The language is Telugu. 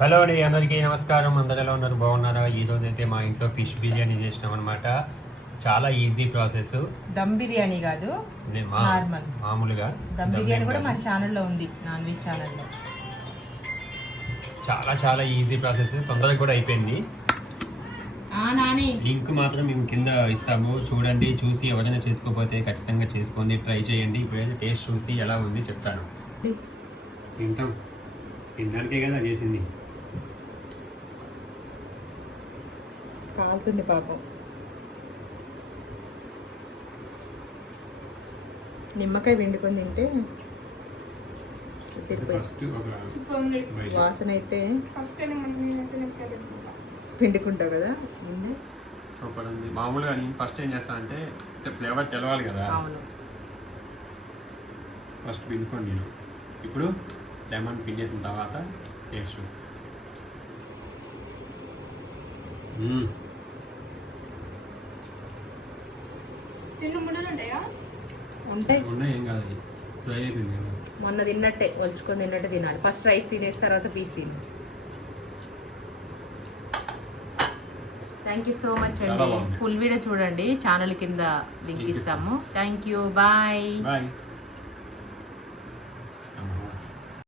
హలో అండి, అందరికీ నమస్కారం. అందరు ఎలా ఉన్నారు? బాగున్నారా? ఈరోజు అయితే మా ఇంట్లో ఫిష్ బిర్యానీ చేసినాం అనమాట. చాలా ఈజీ ప్రాసెస్. దమ్ బిర్యానీ కాదు, నార్మల్ మామూలుగా దమ్ బిర్యానీ కూడా మన ఛానల్లో ఉంది, నాన్ వెజ్ ఛానల్లో. చాలా చాలా ఈజీ ప్రాసెస్, తొందరగా కూడా అయిపోయింది. నాని లింక్ మాత్రం మేము కింద ఇస్తాము, చూడండి. చూసి ఎవరైనా చేసుకోకపోతే ఖచ్చితంగా చేసుకోండి, ట్రై చేయండి. ఇప్పుడైతే టేస్ట్ చూసి ఎలా ఉంది చెప్తాను. తింటాం, తినడానికే కదా చేసింది. కాలుతుంది పాపం. నిమ్మకాయ పిండుకొని తింటే ఫస్ట్ ఒక వాసన అయితే పిండుకుంటావు కదా. సూపర్ ఉంది. మామూలుగా నేను ఫస్ట్ ఏం చేస్తాను అంటే ఫ్లేవర్ తెలవాలి కదా, అవును. ఫస్ట్ పిండుకోండి. నేను ఇప్పుడు లెమన్ పిండేసిన తర్వాత టేస్ట్ చూస్తాను. ఉంటాయి, ఉన్నాయి, ఏం కాదు. ఫ్రై అయిపోయింది కదా. మొన్న తిన్నట్టే ఒలుచుకొని తిన్నట్టే తినాలి. ఫస్ట్ రైస్ తినేసిన తర్వాత పీస్ తిని. థ్యాంక్ యూ సో మచ్ అండి. ఫుల్ వీడియో చూడండి, ఛానల్ కింద లింక్ ఇస్తాము. Thank you, bye.